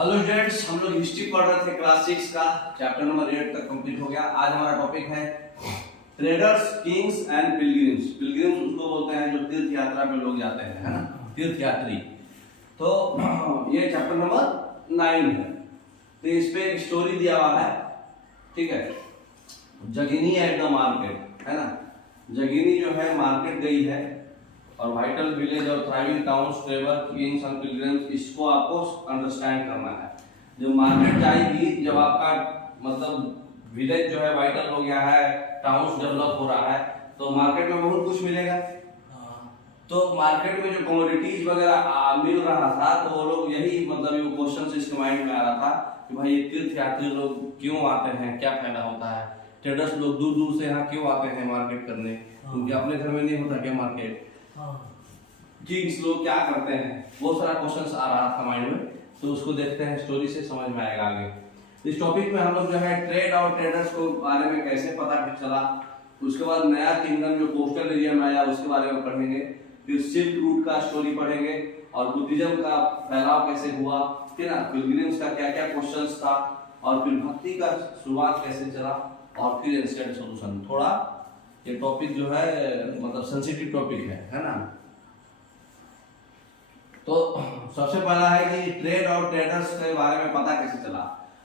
Hello students, हम लोग history पढ़ रहे थे। क्लास 6 का चैप्टर नंबर 8 तक कंप्लीट हो गया। आज हमारा टॉपिक है traders, Kings and pilgrims. Pilgrims उसको बोलते हैं जो तीर्थ यात्रा पे लोग जाते हैं, है ना, तीर्थ यात्री। तो ये चैप्टर नंबर 9 है। तो इस पे एक स्टोरी दिया हुआ है, ठीक है। जगिनी एट द मार्केट, है ना। जगिनी जो है मार्केट गई है और वाइटल विलेज और thriving towns, travel, Kings and pilgrims, इसको आपको अंडरस्टैंड करना है। जब मार्केट जाएगी, जब आपका मतलब विलेज जो है वाइटल हो गया है, टाउन्स डेवलप हो रहा है, तो मार्केट में बहुत कुछ मिलेगा। तो मार्केट में जो कमोडिटीज वगैरह मिल रहा था, तो वो लोग यही मतलब ये क्वेश्चन इसके माइंड में आ रहा था कि भाई ये तीर्थ यात्री लोग क्यों आते हैं, क्या फायदा होता है। ट्रेडर्स लोग दूर दूर से यहाँ क्यों आते हैं मार्केट करने, क्योंकि अपने घर में नहीं होता क्या मार्केट। किंग्स लोग क्या करते हैं, बहुत सारा क्वेश्चंस आ रहा था माइंड में। तो उसको देखते हैं, स्टोरी से समझ में आएगा आगे। इस टॉपिक में हम लोग जो है ट्रेड और ट्रेडर्स को बारे में कैसे पता चला, उसके बाद नया किंगडम जो कोस्टल एरिया में आया उसके बारे में पढ़ेंगे। फिर सिल्क रूट का स्टोरी पढ़ेंगे और बुद्धिज्म का फैलाव कैसे हुआ, ठीक ना, पिलग्रिम्स का क्या क्या क्वेश्चंस था, और फिर भक्ति का शुरुआत कैसे चला, और फिर इंस्टेंट सॉल्यूशन। थोड़ा ये टॉपिक जो है मतलब सेंसिटिव टॉपिक है ना। तो सबसे पहला है कि ट्रेड और ट्रेडर्स के बारे में पता कैसे चला।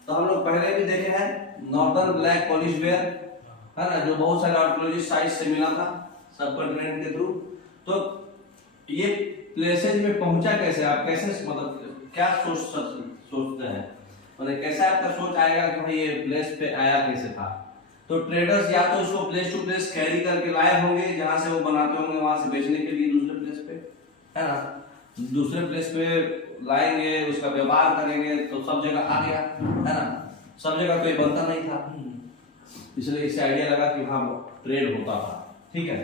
तो हम लोग पहले भी देखे हैं नॉर्दर्न ब्लैक पॉलिश बेयर, है ना, जो बहुत सारे आर्कियोलॉजिस्ट साइट से मिला था सबकॉन्टिनेंट के थ्रू। तो ये प्लेसेज में पहुंचा कैसे, आप कैसे मतलब क्या सोचते हैं, मतलब कैसे आपका सोच आएगा कि भाई ये प्लेस पे आया कैसे था। तो ट्रेडर्स या तो उसको प्लेस टू प्लेस कैरी करके लाए होंगे, जहां से वो बनाते होंगे वहां से बेचने के लिए दूसरे प्लेस पे, है ना। दूसरे प्लेस पे लाएंगे, उसका व्यवहार करेंगे, तो सब जगह आ गया, है ना। सब जगह कोई बनता नहीं था, इसलिए इससे आइडिया लगा कि हाँ ट्रेड होता था, ठीक है।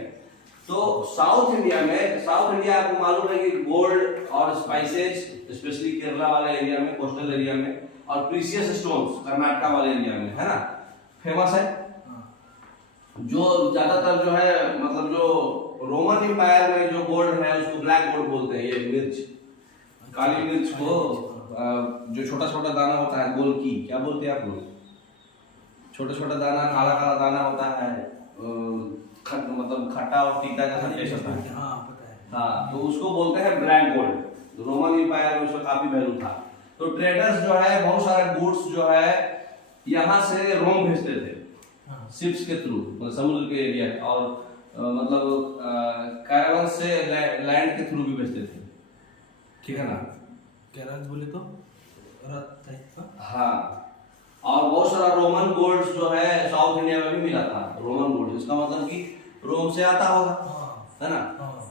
तो साउथ इंडिया आपको मालूम है कि गोल्ड और स्पाइसेस, स्पेशली केरला वाले एरिया में, कोस्टल एरिया में, और प्रीशियस स्टोन्स कर्नाटका वाले एरिया में, है ना, फेमस है। जो ज्यादातर जो है मतलब जो रोमन एम्पायर में जो गोल्ड है उसको ब्लैक गोल्ड बोलते हैं। ये मिर्च, काली मिर्च को जो छोटा छोटा दाना होता है, गोल की क्या बोलते हैं आप लोग, छोटा छोटा दाना, काला काला दाना होता है, मतलब खट्टा और तीता जैसा टेस्ट होता है। हाँ, तो उसको बोलते हैं ब्लैक गोल्ड। रोमन एम्पायर में उसका काफी वैल्यू था। तो ट्रेडर्स जो है बहुत सारे गुड्स जो है यहाँ से रोम भेजते थे शिप्स के थ्रू, मतलब समुद्र के एरिया, और मतलब कैरावन से लैंड के थ्रू भी भेजते थे, ठीक है ना। कैरावन बोले तो रथ टाइप का। हाँ, और बहुत सारा रोमन गोल्ड जो है साउथ इंडिया में भी मिला था। रोमन गोल्ड इसका मतलब कि रोम से आता होगा, है ना।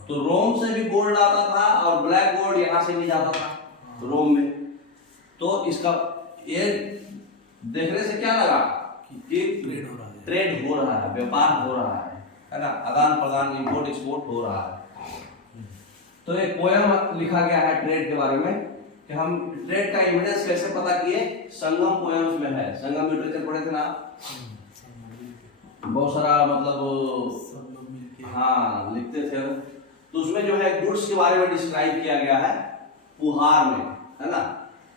तो रोम से भी गोल्ड आता था और ब्लैक गोल्ड यहाँ से भी जाता था रोम में। तो इसका ये देखने से क्या लगा कि ट्रेड हो रहा है, व्यापार हो रहा है ना, आदान प्रदान, इंपोर्ट एक्सपोर्ट हो रहा है। तो एक पोयम लिखा गया है ट्रेड के बारे में कि हम ट्रेड का एविडेंस कैसे पता किए, संगम पोयम्स में है। संगम लिटरेचर पढ़े थे ना, बहुत सारा मतलब हाँ लिखते थे। तो उसमें जो है गुड्स के बारे में डिस्क्राइब किया गया है पुहार में, है ना।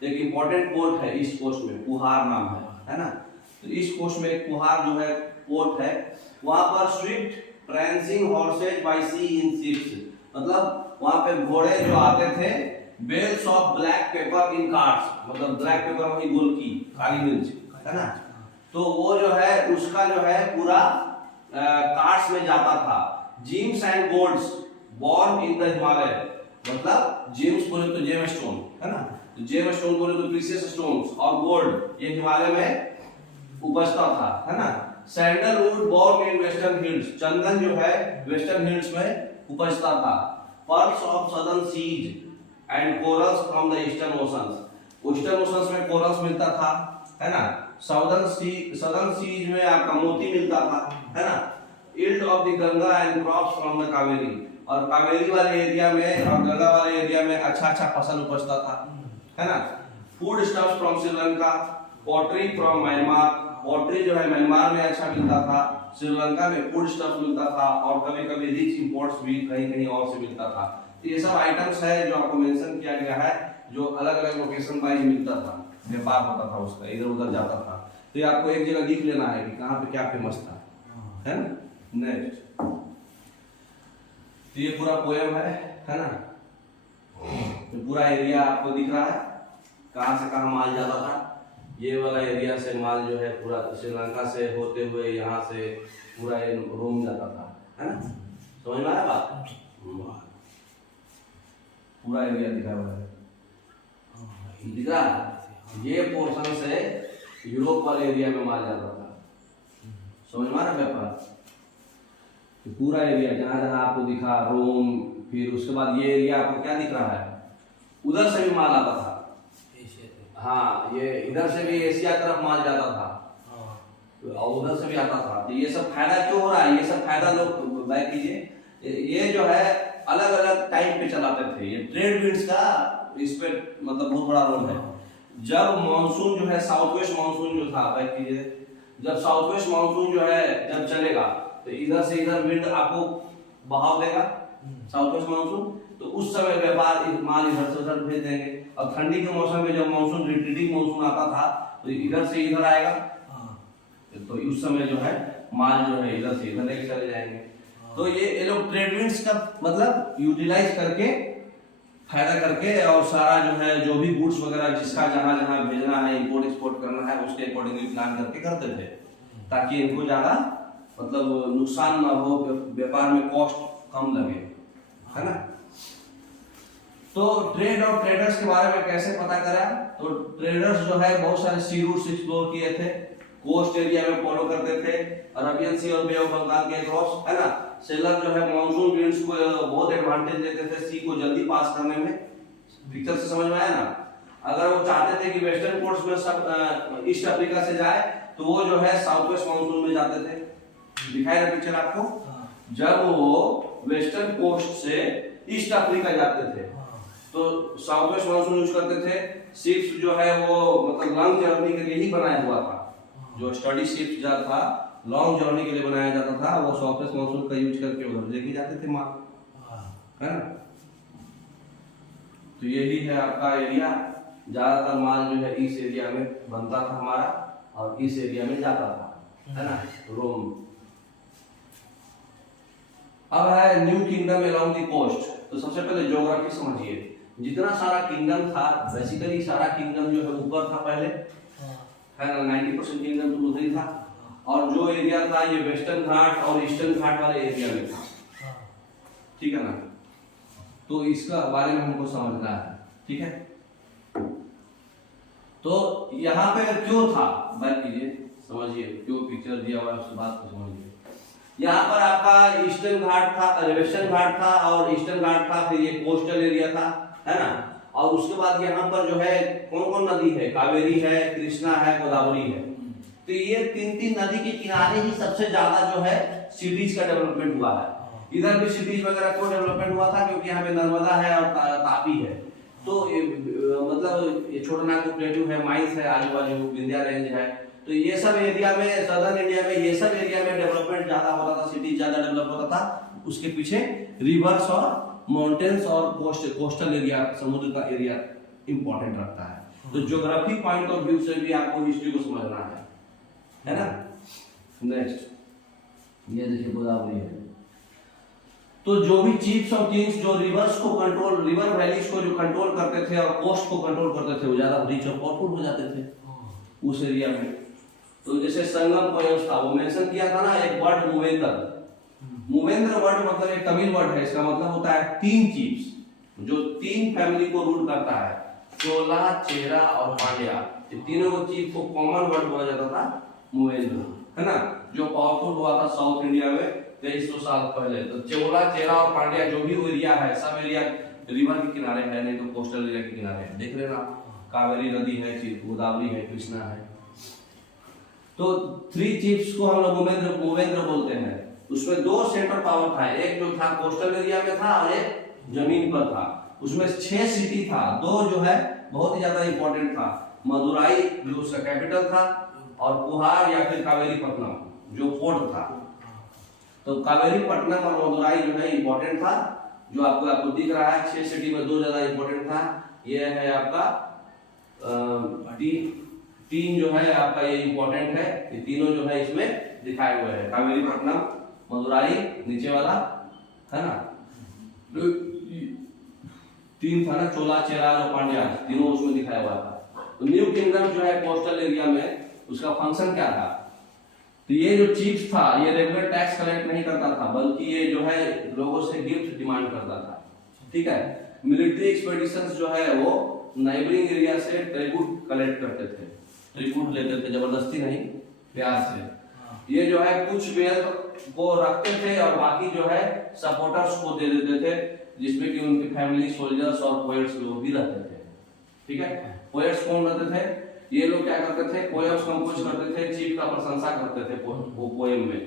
एक इंपॉर्टेंट पोर्ट है ईस्ट कोस्ट में, पुहार नाम है ना। तो ईस्ट कोस्ट में एक पुहार जो है पोर्ट है, वहां पर swift prancing horses by sea in ships, मतलब वहां पे घोड़े जो आते थे, bales of black pepper in carts, मतलब ब्लैक पेपर वही गोल की काली मिर्च, है ना। तो वो जो है उसका जो है पूरा कार्ट्स में जाता था। Gems and golds born in the Himalaya, मतलब जेम्स बोले तो जेम स्टोन, है ना, तो जेम स्टोन बोले तो प्रीशियस स्टोन्स, और गोल्ड ये हिमालय में उपजता था, है ना। Sandalwood born in western hills, चंदन जो है वेस्टर्न हिल्स में उपजता था। Pearls of southern seas and corals from the eastern oceans, eastern oceans में कोरल्स मिलता था, है ना। सदर्न सीज में आपका मोती मिलता था, है ना। Yield of the Ganga and crops from the Kaveri, और कावेरी वाले एरिया में और गंगा वाले एरिया में अच्छा अच्छा फसल उपजता था, है ना। Food stuffs from Sri Lanka, pottery from Myanmar, pottery जो है म्यांमार में अच्छा मिलता था, श्रीलंका में फूड स्टफ मिलता था, और कभी कभी रिच इंपोर्ट्स भी कहीं कहीं और से मिलता था। तो ये सब आइटम्स है जो आपको मेंशन किया गया है, जो अलग अलग लोकेशन वाइज मिलता था। व्यापार होता था उसका, इधर उधर जाता था। तो ये आपको एक जगह लिख लेना है कि कहाँ पे क्या फेमस था, है ना। नेक्स्ट, तो ये पूरा पोएम है ना। तो पूरा एरिया आपको दिख रहा है, कहाँ से कहाँ माल जाता था। ये वाला एरिया से माल जो है पूरा श्रीलंका से होते हुए यहाँ से पूरा रोम जाता था, है ना। समझ में आया बात? पूरा एरिया दिखा हुआ है, दिख रहा है। ये पोर्शन से यूरोप वाले एरिया में माल जाता था। समझ में आ रहा व्यापार? तो पूरा एरिया जहाँ जहाँ आपको दिखा रोम, फिर उसके बाद ये एरिया आपको क्या दिख रहा है, उधर से भी माल आता था। हाँ, ये इधर से भी एशिया तरफ माल जाता था और उधर से भी आता था। तो ये सब फायदा क्यों हो रहा है? ये सब फायदा लोग बैक कीजिए, ये जो है अलग अलग टाइम पे चलाते थे। ये ट्रेड विंड्स का इस पे मतलब बहुत बड़ा रोल है। जब मानसून जो है, साउथ वेस्ट मानसून जो था, बैक कीजिए, जब साउथ वेस्ट मानसून जो है जब चलेगा तो इधर से इधर विंड आपको बहाव देगा, साउथ वेस्ट मानसून। तो उस समय व्यापार माल इधर से उधर भेज देंगे। और ठंडी के मौसम में जब मानसून रिट्रीटिंग मानसून आता था तो इधर से इधर आएगा, तो उस समय जो है माल जो है इधर से इधर लेके चले जाएंगे। तो ये लोग ट्रेड विंड्स का मतलब यूटिलाइज करके, फायदा करके, और सारा जो है जो भी गुड्स वगैरह जिसका जहां जहां भेजना है, इंपोर्ट एक्सपोर्ट करना है, उसके अकॉर्डिंगली प्लान करके करते थे, ताकि इनको ज्यादा मतलब नुकसान ना हो, व्यापार में कॉस्ट कम लगे, है ना। तो ट्रेड और ट्रेडर्स के बारे में कैसे पता करा? तो ट्रेडर्स जो है बहुत सारे सी रूट्स एक्सप्लोर किए थे, कोस्ट एरिया में फॉलो करते थे, अरबियन सी और बे ऑफ बंगाल के क्रॉस, है ना। सेलर जो है मॉनसून विंड्स को बहुत एडवांटेज देते थे सी को जल्दी पास करने में। पिक्चर से समझ में आया ना। अगर वो चाहते थे कि वेस्टर्न कोस्ट में सब ईस्ट अफ्रीका से जाए तो वो जो है साउथ वेस्ट मॉनसून में जाते थे। दिखाई रहा पिक्चर आपको? जब वो वेस्टर्न कोस्ट से ईस्ट अफ्रीका जाते थे तो साउथ वेस्ट मॉनसून यूज करते थे। शिप्स जो है वो मतलब लॉन्ग जर्नी के लिए ही बनाया हुआ था। जो स्टडी शिप्स जो था लॉन्ग जर्नी के लिए बनाया जाता था, वो साउथ वेस्ट मॉनसून का यूज करके उधर लेके जाते थे माल, है ना। तो यही है आपका एरिया। ज्यादातर माल जो है इस एरिया में बनता था हमारा और इस एरिया में जाता था, है ना, रोम। अब है new kingdom along the coast. तो सबसे पहले ज्योग्राफी समझिए। जितना सारा किंगडम था, बेसिकली सारा किंगडम जो है ऊपर था पहले, है ना। 90% किंगडम तो उधर ही था। और जो एरिया था ये वेस्टर्न घाट और ईस्टर्न घाट वाले एरिया में था, ठीक है ना। तो इसका बारे में हमको समझना है, ठीक है। तो यहाँ पे क्यों था, बात कीजिए, समझिए क्यों पिक्चर दिया हुआ है, उस बात को समझिए। यहाँ पर आपका ईस्टर्न घाट था, वेस्टर्न घाट था और ईस्टर्न घाट था, फिर ये कोस्टल एरिया था, है ना। और उसके बाद यहाँ पर जो है कौन कौन नदी है, कावेरी है, कृष्णा है, गोदावरी है। तो ये तीन नदी के किनारे ही सबसे ज्यादा जो है सिटीज का डेवलपमेंट हुआ है। इधर भी सिटीज वगैरह क्यों डेवलपमेंट हुआ था? क्योंकि यहाँ पे नर्मदा है और तापी है। तो मतलब ये छोटा नागपुर प्लेटू है, माइंस है, आजू बाजू विंध्या रेंज है। तो ये सब एरिया में, सदर्न इंडिया में ये सब एरिया में डेवलपमेंट ज्यादा होता था, सिटी ज्यादा डेवलप होता था। उसके पीछे रिवर्स और माउंटेन्स और कोस्टल एरिया, समुद्र का एरिया इंपॉर्टेंट रखता है। तो ज्योग्राफी पॉइंट ऑफ व्यू से भी आपको हिस्ट्री को समझना है ना। नेक्स्ट, ये देखिए गोदावरी है। तो जो भी चीफ्स और किंग्स जो रिवर्स को कंट्रोल, रिवर वैलीज को जो कंट्रोल करते थे और कोस्ट को कंट्रोल करते थे, वो ज्यादा रिच और पावरफुल हो जाते थे उस एरिया में। तो जैसे संगम पोएम्स था, वो मेंशन किया था ना एक वर्ड मूवेंद्र। मूवेंद्र वर्ड मतलब एक तमिल वर्ड है, इसका मतलब होता है तीन चीफ्स, जो तीन फैमिली को रूल करता है, चोला, चेरा और पांड्या। ये तीनों को चीफ को कॉमन वर्ड बोला जाता था मूवेंद्र, है ना। जो पावरफुल हुआ था साउथ इंडिया में 2300 साल पहले। तो चोला, चेरा और पांड्या जो भी एरिया है, सब एरिया रिवर के किनारे है, नहीं तो कोस्टल एरिया के किनारे है। देख लेना, कावेरी नदी है, गोदावरी है, कृष्णा है। तो थ्री चीफ्स को हम लोग मूवेंद्र बोलते हैं। उसमें दो सेंटर पावर था, एक जो था कोस्टल एरिया में था और एक जमीन पर था। उसमें 6 सिटी था, दो जो है बहुत ही ज्यादा इंपॉर्टेंट था, मदुराई जो उसका कैपिटल था और पुहार या फिर कावेरी पट्टनम जो पोर्ट था। तो कावेरी पट्टनम और मदुराई जो है इंपॉर्टेंट था, जो आपको दिख रहा है 6 सिटी में 2 ज्यादा इंपॉर्टेंट था। ये है आपका तीन जो है आपका ये इंपॉर्टेंट है, ये तीनों जो है इसमें दिखाए हुए हैं। कावेरीपट्टनम, मदुराई नीचे वाला है ना, तीन था ना, चोला, चेरा और पांड्या, तीनों उसमें दिखाया हुआ था। तो न्यू किंगडम जो है कोस्टल एरिया में उसका फंक्शन क्या था? तो ये जो चीफ था ये रेगुलर टैक्स कलेक्ट नहीं करता था, बल्कि ये जो है लोगों से गिफ्ट डिमांड करता था। ठीक है, मिलिट्री एक्सपेडिशंस जो है वो नाइबरिंग एरिया से ट्रिब्यूट कलेक्ट करते थे, ट्रिब्यूट लेते थे, जबरदस्ती नहीं, प्यार से। ये जो है कुछ वेल्थ को रखते थे और बाकी जो है सपोर्टर्स को दे देते थे, जिसमें कि उनकी फैमिली, सोल्जर्स और पोएट्स लोग भी रहते थे। ठीक है, पोएट्स कौन रहते थे? ये लोग क्या करते थे? पोएम्स कंपोज करते थे, चीफ का प्रशंसा करते थे वो पोएम में,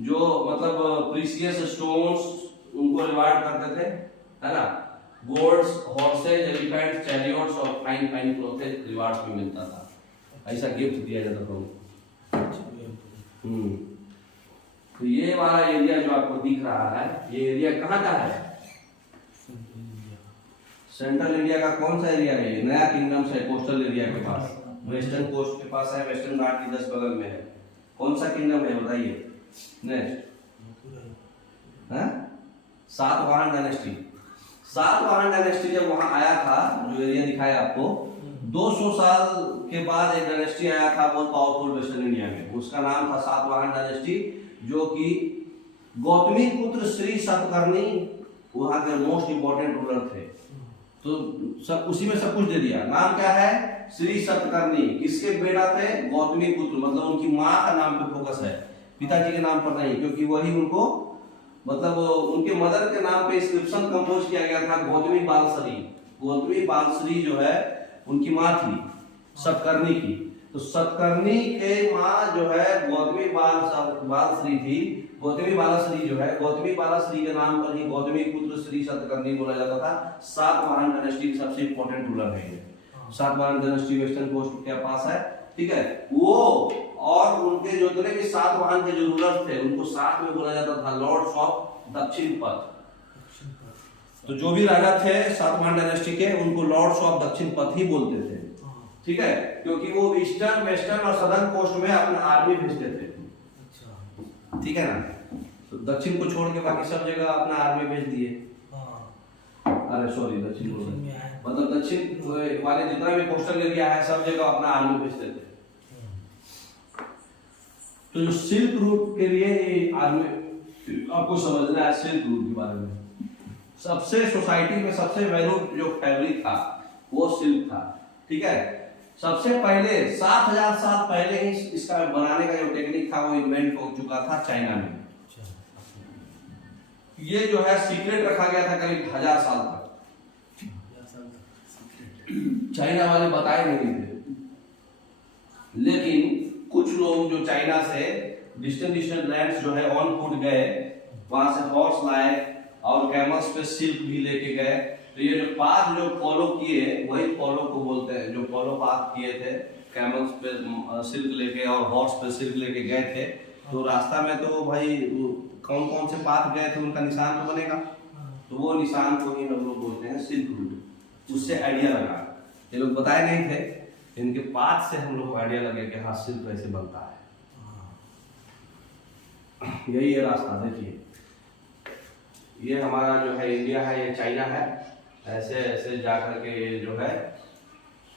जो मतलब प्रीशियस स्टोन्स उनको रिवार्ड करते थे, है ना, गोल्ड्स, हॉर्सेज, एलिफेंट्स, चैरियट्स और फाइन फाइन क्लोथेज रिवार्ड्स में मिलता था, ऐसा गिफ्ट दिया जाता था उनको। तो ये वाला एरिया जो आपको दिख रहा है, ये एरिया कहाँ का है? सेंट्रल इंडिया का कौन सा एरिया है? ये नया किंगडम है, कोस्टल एरिया के पास, वेस्टर्न कोस्ट के पास है, वेस्टर्न घाट की 10 बगल में है। कौन सा किंगडम है बताइए? नेक्स्ट है सातवाहन डायनेस्टी। सातवाहन डायनेस्टी जब वहां आया था, जो एरिया दिखाया आपको, 200 साल के बाद एक डायनेस्टी आया था बहुत पावरफुल वेस्टर्न इंडिया में, उसका नाम था सातवाहन डायनेस्टी, जो कि गौतमी पुत्र श्री सतकर्णी वहां के मोस्ट इंपोर्टेंट रूलर थे। तो सब उसी में सब कुछ दे दिया। नाम क्या है? श्री सतकर्णी। किसके बेटा थे? गौतमी पुत्र, मतलब उनकी माँ का नाम पे फोकस है, पिताजी के नाम पर नहीं, क्योंकि वही उनको मतलब उनके मदर के नाम पे इंस्क्रिप्शन कंपोज किया गया था, गौतमी बालश्री। गौतमी बालश्री जो है उनकी माँ थी सतकर्णी की, तो सतकर्णी के माँ जो है गौतमी बालश्री थी। गौतमी बालश्री जो है, गौतमी बालश्री के नाम पर ही गौतमी पुत्र श्री सतकर्णी बोला जाता था। सातवाहन डायनेस्टी की सबसे इंपॉर्टेंट रूलर है ये। सातवाहन डायनेस्टी वेस्टर्न कोस्ट के पास है, ठीक है। वो और उनके जो जितने भी सातवाहन के जो रूलर थे, उनको साथ में बोला जाता था लॉर्ड्स ऑफ दक्षिण पथ। तो जो भी राजा थे सातवाहन डायनेस्टी के, उनको लॉर्ड्स ऑफ दक्षिण पथ ही बोलते थे, ठीक है, क्योंकि वो ईस्टर्न, वेस्टर्न और सदर्न कोस्ट में अपना आर्मी भेजते थे। ठीक है ना, तो दक्षिण को छोड़ के बाकी सब जगह अपना आर्मी भेज दिए। अरे सॉरी, दक्षिण मतलब दक्षिण वाले जितना भी कोस्टल एरिया है सब जगह अपना आर्मी भेजते थे। तो जो सिल्क रूट के लिए आर्मी आपको समझना है, सिल्क रूट के बारे में। सबसे सोसाइटी में सबसे वैल्यूड जो फैब्रिक था वो सिल्क था, ठीक है। सबसे पहले 7000 साल पहले ही इसका बनाने का जो टेक्निक था वो इन्वेंट हो चुका था चाइना में। ये जो है सीक्रेट रखा गया था करीब 1000 साल तक, चाइना वाले बताए नहीं थे। लेकिन कुछ लोग जो चाइना से डिस्टेंट लैंड्स जो है ऑन फुट गए, वहां से हॉर्स लाए और कैमल्स पे सिल्क भी लेके गए। तो ये जो पाथ जो फॉलो किए वही फॉलो को बोलते हैं, जो फॉलो पाथ किए थे, कैमल्स पे सिल्क लेके और हॉर्स पे सिल्क लेके गए थे। तो रास्ता में तो भाई कौन कौन से पाथ गए थे उनका निशान तो बनेगा, तो वो निशान को ही हम लोग बोलते हैं सिल्क रूट। उससे आइडिया लगा, ये लोग बताए नहीं थे, इनके पाथ से हम लोग को आइडिया लगे कि हाँ सिल्क कैसे बनता है। यही है रास्ता। देखिए ये हमारा जो है इंडिया है, ये चाइना है, ऐसे ऐसे जाकर के जो है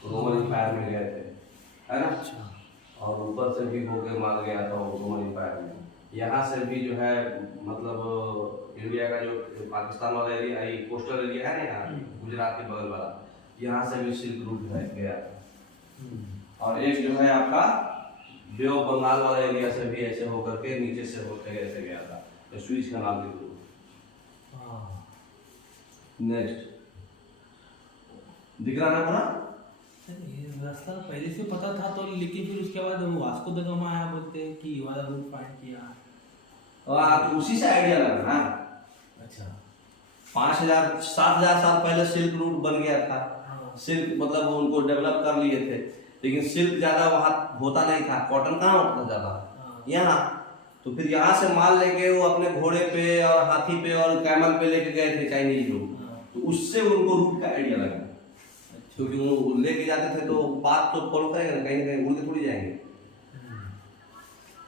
रोमन एम्पायर में गए थे, है ना, और ऊपर से भी होके मार गया था रोमन एम्पायर में। यहाँ से भी जो है मतलब इंडिया का जो पाकिस्तान वाला एरिया, ये कोस्टल एरिया है ना, यहाँ गुजरात के बगल वाला, यहाँ से भी सिल्क रूट है गया था। और एक जो है आपका बे ऑफ बंगाल वाला एरिया से भी ऐसे होकर के नीचे से होते ऐसे गया था, तो स्विच का नाम लिख दो। नेक्स्ट दिख रहा ना पूरा? रास्ता पहले से पता था तो, लेकिन फिर उसके बाद हम वास्को द गामा आया बोलते हैं कि वाला रूट फाइंड किया, और आप उसी से आइडिया लगा ना। अच्छा 5000 7000 साल पहले सिल्क रूट बन गया था। सिल्क मतलब उनको डेवलप कर लिए थे, लेकिन सिल्क ज्यादा वहां होता नहीं था, कॉटन कहाँ होता था ज्यादा यहाँ। तो फिर यहाँ से माल लेके वो अपने घोड़े पे और हाथी पे और कैमल पे लेके गए थे चाइनीज लोग, तो उससे उनको रूट का आइडिया लगा। क्योंकि वो लेके जाते थे तो बात तो फॉलो करेंगे ना कहीं उड़ के थोड़ी जाएंगे।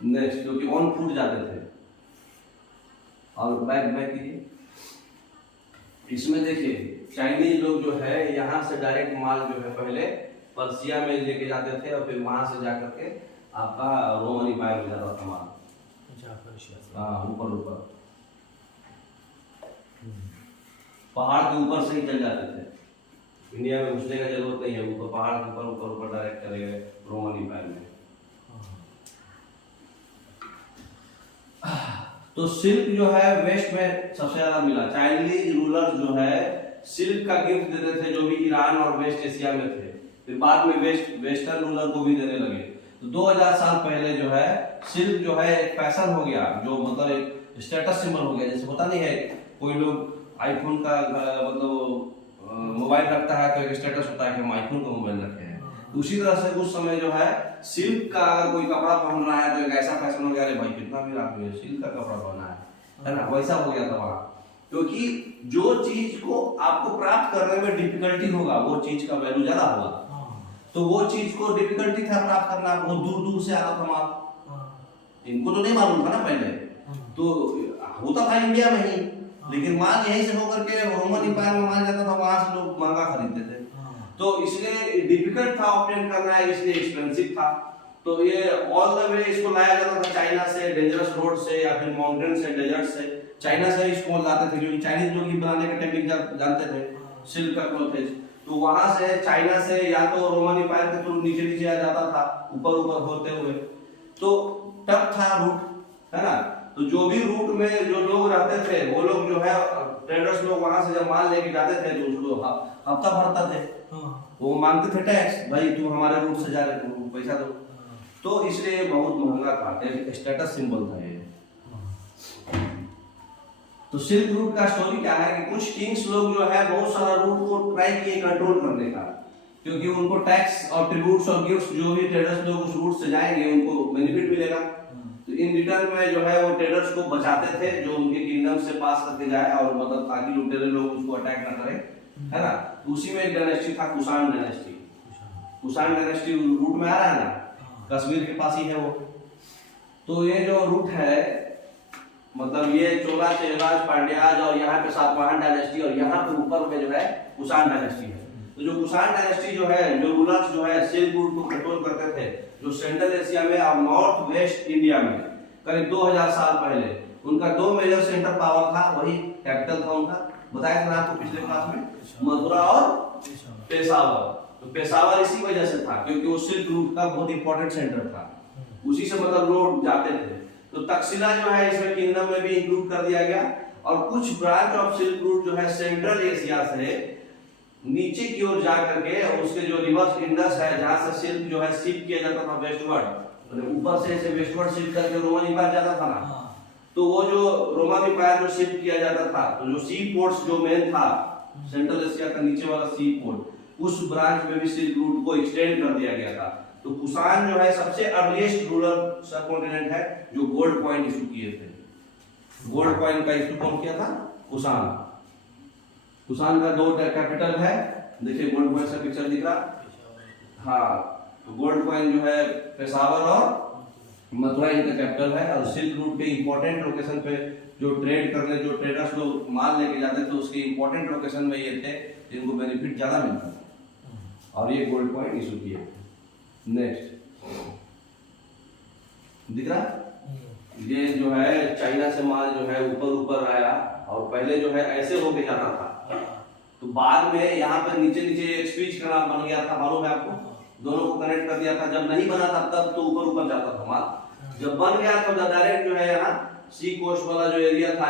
नेक्स्ट, क्योंकि ऑन फूट जाते थे। और बैक कीजिए। इसमें देखिए चाइनीज लोग जो है यहाँ से डायरेक्ट माल जो है पहले पर्सिया में लेके जाते थे और फिर वहां से जाकर के आपका रोमन एम्पायर में जाता था माल। हाँ, ऊपर पहाड़ के ऊपर से ही चल जाते थे। इंडिया में घुसने का जरूरत नहीं है, ऊपर पहाड़ के ऊपर डायरेक्ट चले गए रोमन एम्पायर में। तो सिल्क जो है वेस्ट में सबसे ज्यादा मिला। चाइनीज रूलर्स जो है सिल्क का गिफ्ट देते थे जो भी ईरान और वेस्ट एशिया में थे, फिर बाद में वेस्टर्न रूलर को भी देने लगे। तो 2000 साल पहले जो है सिल्क जो है एक फैशन हो गया, जो मतलब एक स्टेटस सिंबल हो गया। जैसे पता नहीं है कोई लोग आईफोन का मतलब मोबाइल रखता है तो एक स्टेटस होता है कि हम आईफोन का मोबाइल रखे हैं। उसी तरह से उस समय जो है सिल्क का अगर कोई कपड़ा पहन रहा है तो एक ऐसा फैशन हो गया, अरे भाई कितना भी रात में सिल्क का कपड़ा पहना है ना, वैसा हो गया था वहां। क्योंकि जो चीज को आपको प्राप्त करने में डिफिकल्टी होगा वो चीज का वैल्यू ज्यादा होगा। तो वो चीज को डिफिकल्टी था प्राप्त करना, बहुत दूर दूर से आता था माल। इनको तो नहीं मालूम था ना पहले, तो होता था इंडिया में ही, लेकिन माल यहीं से होकर के रोमन एम्पायर में माल जाता था, वहां से लोग महंगा खरीदते थे। तो इसलिए डिफिकल्ट था ऑब्टेन करना, इसलिए एक्सपेंसिव था। तो ये ऑल द वे इसको लाया जाता था चाइना से, डेंजरस रोड से या फिर माउंटेन से, डेजर्ट से। चाइना से इसको लाते थे क्योंकि चाइनीज लोग ही बनाने का टेक्निक जानते थे सिल्क का क्लॉथेज। तो वहां से चाइना से या तो रोमन एम्पायर के थ्रू नीचे आ जाता था, ऊपर होते हुए। तो टफ था रूट, है ना। तो जो भी रूट में जो लोग रहते थे वो लोग जो है ट्रेडर्स लोग वहां से जब माल लेके जाते थे तो उसको हफ्ता भरता थे। वो मांगते थे टैक्स, भाई तुम हमारे रूट से जा रहे हो पैसा दो। तो इसलिए बहुत महंगा था, स्टेटस सिंबल था ये। तो सिल्क रूट का स्टोरी क्या है कि कुछ किंग्स लोग जो है बहुत सारा रूट को ट्राई किए कंट्रोल करने का, क्योंकि उनको टैक्स और ट्रिब्यूट्स और गिफ्ट्स जो भी ट्रेडर्स लोग उस रूट से जाएंगे उनको बेनिफिट मिलेगा। तो इन रिटर्न में जो है वो ट्रेडर्स को बचाते थे जो उनके किंगडम से पास करके जाए, और मतलब ताकि लुटेरे लोग उसको अटैक ना करें, है ना। तो उसी में एक डायनेस्टी था Kushan dynasty. Kushan dynasty route में आ रहा है ना, कश्मीर के पास ही है वो। तो ये जो रूट है मतलब ये चोला, चेराज, पांड्याज और यहाँ पे सातवाहन डायनेस्टी और यहाँ पे ऊपर में जो है कुषाण डायनेस्टी है। तो जो कुषाण डायनेस्टी जो है, जो रूलर्स जो है सिल्क रूट को कंट्रोल करते थे, जो सेंट्रल एशिया में और नॉर्थ वेस्ट इंडिया में करीब 2000 साल पहले, उनका दो मेजर सेंटर पावर था, वही कैपिटल था उनका। बताया था आपको पिछले क्लास में, मथुरा और पेशावर। तो पेशावर इसी वजह से था क्योंकि वो सिल्क रूट का बहुत इंपॉर्टेंट सेंटर था, उसी से मतलब लोग जाते थे। तो तक्षशिला जो है इसमें किंगडम में भी इंक्लूड कर दिया गया। और कुछ ब्रांच ऑफ सिल्क रूट जो है सेंट्रल एशिया से नीचे की ओर जा करके उसके जो रिवर्स इंडस है जहां से सिल्क जो है शिप किया जाता था वेस्टवर्ड, मतलब ऊपर से ऐसे वेस्टवर्ड शिप करके रोमन एम्पायर जाता था ना। तो वो जो रोमन एम्पायर जो शिप किया जाता था, तो जो सी पोर्ट्स जो मेन था सेंट्रल एशिया का नीचे वाला सी पोर्ट, उस ब्रांच में भी सिल्क रूट को एक्सटेंड कर दिया गया था। तो कुषाण जो है सबसे अर्लीस्ट रूलर सबकॉन्टिनेंट है जो गोल्ड कॉइन इशू किए थे। गोल्ड कॉइन का इशू कौन किया था? कुषाण। कुषाण का दो कैपिटल है, देखिए गोल्ड कॉइन का पिक्चर दिख रहा। हाँ, तो गोल्ड कॉइन जो है पेशावर और मथुरा इनका कैपिटल है। और सिल्क रूट के इंपॉर्टेंट लोकेशन पे जो ट्रेड करने जो ट्रेडर्स लोग माल लेके जाते थे उसके इंपॉर्टेंट लोकेशन में ये थे जिनको बेनिफिट ज्यादा मिलता था, और ये गोल्ड कॉइन इशू किए थे। नेक्स्ट दिख रहा, ये जो है चाइना से माल जो है ऊपर आया और पहले जो है ऐसे होके जाता था, तो बाद में यहाँ पे नीचे एक स्विच का नाम बन गया था, मालूम है आपको? दोनों को कनेक्ट कर दिया था। जब नहीं बना था तब तो ऊपर जाता था माल, जब बन गया तो डायरेक्ट जो है यहाँ सी कोस्ट वाला जो एरिया था,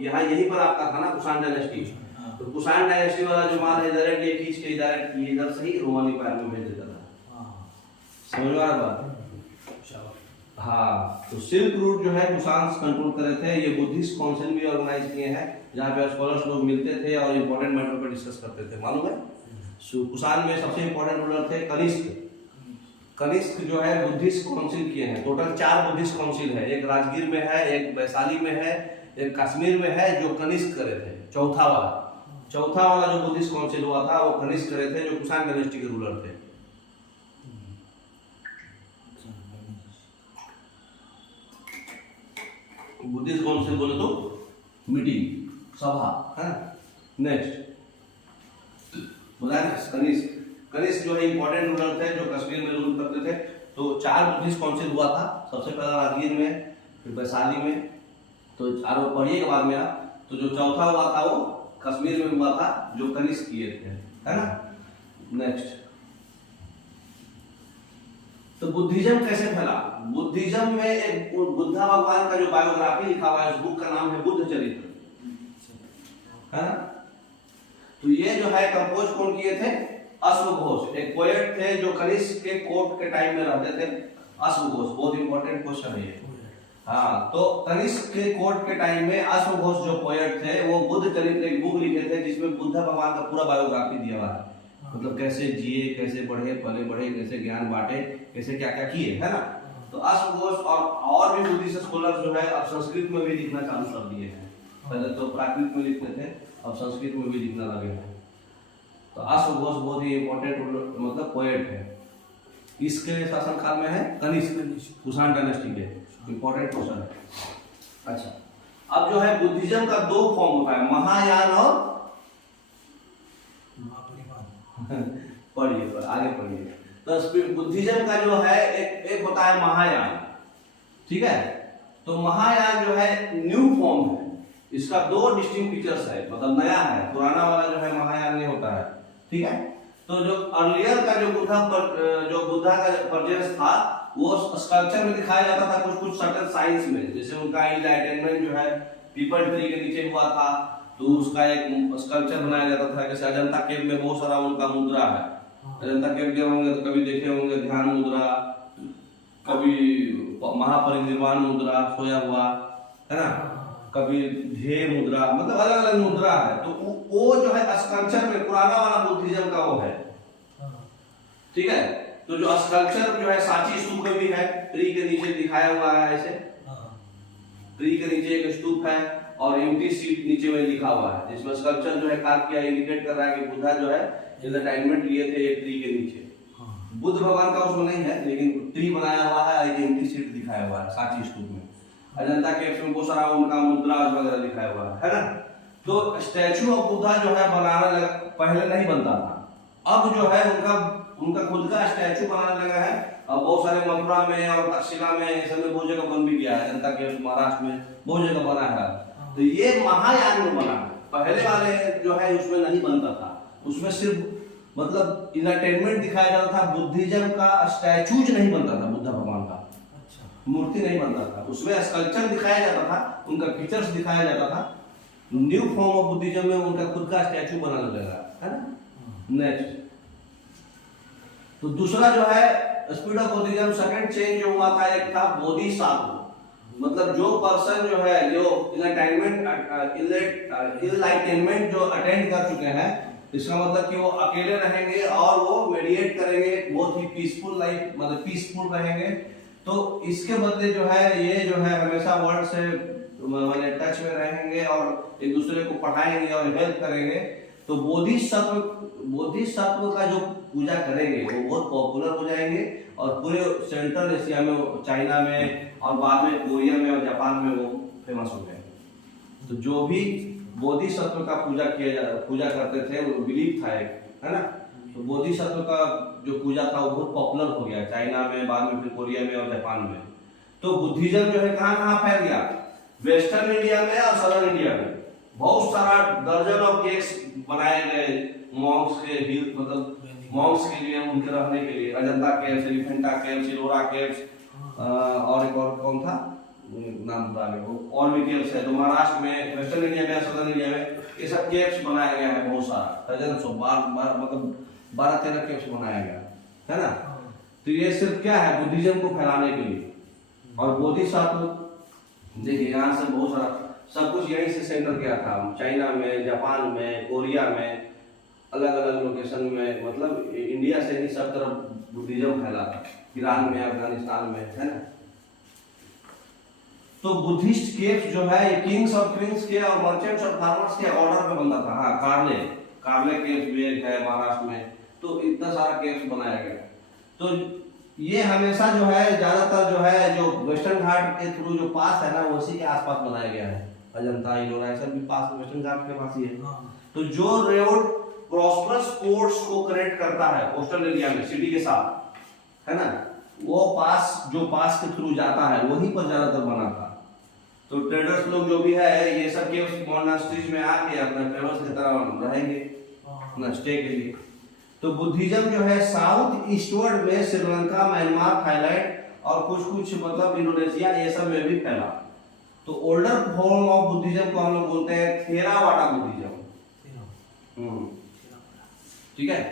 यहाँ यहीं पर आपका था ना कुषाण डायनेस्टी। तो कुषाण डायनेस्टी वाला जो माल है डायरेक्ट ये खींच के डायरेक्ट इधर से ही रोमन एम्पायर में भेज देता था। समझ में आ रहा बात? हाँ, तो सिल्क रूट जो है कुषाण कंट्रोल कर रहे थे। ये बुद्धिस्ट काउंसिल भी ऑर्गेनाइज किए हैं जहाँ पे स्कॉलर्स लोग मिलते थे और इंपॉर्टेंट मैटर पर डिस्कस करते थे, मालूम है? कुषाण में सबसे इंपॉर्टेंट रूलर थे कनिष्क। कनिष्क जो है बुद्धिस्ट काउंसिल किए हैं। टोटल 4 बुद्धिस्ट काउंसिल है, एक राजगीर में है, एक वैशाली में है, एक कश्मीर में है, जो कनिष्क करे थे, चौथा वाला। चौथा वाला जो बुद्धिस्ट काउंसिल हुआ था वो कनिष्क करे थे, जो कुषाण डायनेस्टी के रूलर थे। बुद्धिस्ट काउंसिल बोले तो मीटिंग, सभा, है ना। नेक्स्ट बोला कनिष्क। कनिष्क जो है इंपॉर्टेंट रूलर थे जो कश्मीर में रूल करते थे। तो 4 बुद्धिस्ट काउंसिल हुआ था, सबसे पहला राजगीर में, फिर वैशाली में, तो चारों पढ़िए के बाद में आप। तो जो चौथा हुआ था वो कश्मीर में हुआ था, जो कनिष्क किए थे, है ना। नेक्स्ट, तो बुद्धिज्म कैसे फैला। बुद्धिज्म में एक बुद्धा भगवान का जो बायोग्राफी लिखा हुआ है, उस बुक का नाम है बुद्ध चरित्र, है ना। तो ये जो है कंपोज कौन किए थे, अश्वघोष, एक पोएट थे जो कनिष्क के कोर्ट के टाइम में रहते थे। अश्वघोष बहुत इंपॉर्टेंट क्वेश्चन है ये। हाँ, तो कनिष्क के कोर्ट के टाइम में अश्वघोष जो पोएट थे वो बुद्ध चरित्र एक बुक लिखे थे, जिसमें बुद्ध भगवान का पूरा बायोग्राफी दिया हुआ है। मतलब कैसे जिए, कैसे बढ़े, पले बढ़े, कैसे ज्ञान बांटे, कैसे क्या क्या किए, है ना। तो अश्वघोष और भी बुद्धिस्ट स्कॉलर जो है अब संस्कृत में भी लिखना चालू कर दिए हैं। पहले तो प्राकृत में लिखते थे, अब संस्कृत में भी लिखना लगे हैं। तो अश्वघोष बहुत ही इंपॉर्टेंट मतलब पोएट है। इसके शासनकाल में है कनिष्क, कुषाण डायनेस्टी के। इंपॉर्टेंट क्वेश्चन है। अच्छा, अब जो है बुद्धिज्म का 2 फॉर्म होता है, महायान और पढ़िए, आगे पढ़िए। तो बुद्धिज्म का जो है एक होता है महायान, ठीक है। तो महायान जो है न्यू फॉर्म है, इसका 2 डिस्टिंक्ट फीचर्स है, मतलब नया है। पुराना वाला जो है महायान नहीं होता है, ठीक है। तो जो अर्लियर का जो बुद्धा का प्रेजेंस था वो स्कल्पचर में दिखाया जाता था, कुछ सर्टेन साइंस में। जैसे उनका इनलाइटनमेंट जो है पीपल ट्री के नीचे हुआ था, तो उसका एक स्कल्पचर बनाया जाता था। जैसे अजंता केव में बहुत सारा उनका मुद्रा है। अजंता केव गए होंगे तो कभी देखे होंगे ध्यान मुद्रा, कभी महापरिनिर्वाण मुद्रा सोया हुआ, है ना, कभी ध्येय मुद्रा, मतलब अलग अलग मुद्रा है। तो वो जो है स्कल्पचर में पुराना वाला बुद्धिज्म का वो है, ठीक है। तो जो स्कल्पचर जो है सांची स्तूप में भी है, ट्री के नीचे दिखाया हुआ है। ऐसे ट्री के नीचे एक स्तूप है और एम्प्टी सीट नीचे में लिखा हुआ है, जिसमें स्कल्पचर जो है कार्व किया, इंडिकेट कर रहा है कि बुद्धा जो है एनलाइटनमेंट लिए थे एक ट्री के नीचे। बुद्ध भगवान का उसमें नहीं है, लेकिन ट्री बनाया हुआ है, एक एम्प्टी सीट दिखाया हुआ है सांची स्तूप में। अजंता केव्स में बहुत सारा उनका मुद्रा वगैरह लिखाया हुआ है ना। तो स्टैचू ऑफ बुद्धा जो है बनाने लगा, पहले नहीं बनता था, अब जो है उनका खुद का स्टैचू बनाने लगा है। और बहुत सारे मथुरा में और तक्षशिला में ऐसे में बहुत जगह बन भी गया है। अजंता केव्स महाराष्ट्र में बहुत जगह बना है। तो ये महायान में बना है, पहले वाले जो है उसमें नहीं बनता था। उसमें सिर्फ मतलब इंटरटेनमेंट दिखाया जाता था, बुद्धिज्म का स्टैचूज नहीं बनता था, बुद्धा भगवान का मूर्ति नहीं बनता था। उसमें स्कल्पचर दिखाया जाता था, उनका फीचर्स दिखाया जाता था। न्यू फॉर्म ऑफ बुद्धिज्म में उनका खुद का स्टैचू बनाने लगा, है ना। नेक्स्ट, तो दूसरा जो है speed of Buddhism, second change जो हुआ था, एक था बोधिसत्व। मतलब जो पर्सन जो है जो इनलाइटनमेंट जो अटेंड कर चुके हैं, इसका मतलब कि वो अकेले रहेंगे और वो मेडिएट करेंगे, बहुत ही पीसफुल लाइफ, मतलब पीसफुल रहेंगे। तो इसके बदले जो है ये जो है हमेशा वर्ल्ड से मतलब टच में रहेंगे और एक दूसरे को पढ़ाएंगे और हेल्प करेंगे। तो बोधिसत्व का जो पूजा करेंगे वो बहुत पॉपुलर हो जाएंगे और पूरे सेंट्रल एशिया में, चाइना में और बाद में कोरिया में और जापान में वो फेमस हो गए। तो जो भी बोधिसत्व का पूजा करते थे वो बिलीफ था एक, है ना। तो बोधिसत्व का जो पूजा था वो बहुत पॉपुलर हो गया चाइना में, बाद में फिर कोरिया में और जापान में। तो बुद्धिज्म जो है कहाँ फैल गया, वेस्टर्न इंडिया में और सदर्न इंडिया में। बहुत सारा दर्जन ऑफ केव्स बनाए गए मॉन्क्स के हिल, मतलब मॉन्क्स के लिए, उनके रहने के लिए। Ajanta caves, Elephanta caves, Ellora caves, और एक और कौन था नाम बता रहे हो, और भी केव्स है। तो महाराष्ट्र में, वेस्टर्न इंडिया में, सदर्न इंडिया में ये सब केव्स बनाया गया है बहुत सारा, मतलब 12-13 केव्स बनाया गया है ना। तो ये सिर्फ क्या है, बुद्धिज्म को फैलाने के लिए। और बोधिसत्व देखिए यहाँ से बहुत सारा सब कुछ यहीं से सेंटर किया था, चाइना में, जापान में, कोरिया में, अलग अलग लोकेशन में, मतलब इंडिया से ही सब तरफ बुद्धिज्म फैला था, ईरान में, अफगानिस्तान में, है ना। तो बुद्धिस्ट केव्स जो है ये किंग्स और क्वींस के और मर्चेंट्स और फार्मर्स के ऑर्डर पे बनता था। हाँ, कार्ले केव्स भी एक है महाराष्ट्र में, तो इतना सारा केव्स बनाया गया। तो ये हमेशा जो है ज्यादातर जो है जो वेस्टर्न घाट के थ्रू जो पास है ना, उसी के आसपास बनाया गया है। अजंता, इलोरा ये सब भी पास वेस्टर्न घाट के पास ही है। तो जो रोड प्रॉस्परस पोर्ट्स को कनेक्ट करता है कोस्टल एरिया में सिटी के साथ, है ना, वो पास के थ्रू जाता है, वहीं पर ज्यादातर बना था। तो ट्रेडर्स लोग जो भी है ये सब केव्स मोनास्ट्रीज में आके अपना ट्रेवल्स की तरह रहेंगे अपना स्टे के लिए। तो बुद्धिज्म जो है साउथ ईस्टवर्ड में श्रीलंका, म्यांमार, थाईलैंड और कुछ मतलब इंडोनेशिया ये सब में भी फैला। तो ओल्डर फॉर्म ऑफ बुद्धिज्म को हम लोग बोलते हैं थेरावाडा बुद्धिज्म। ठीक है।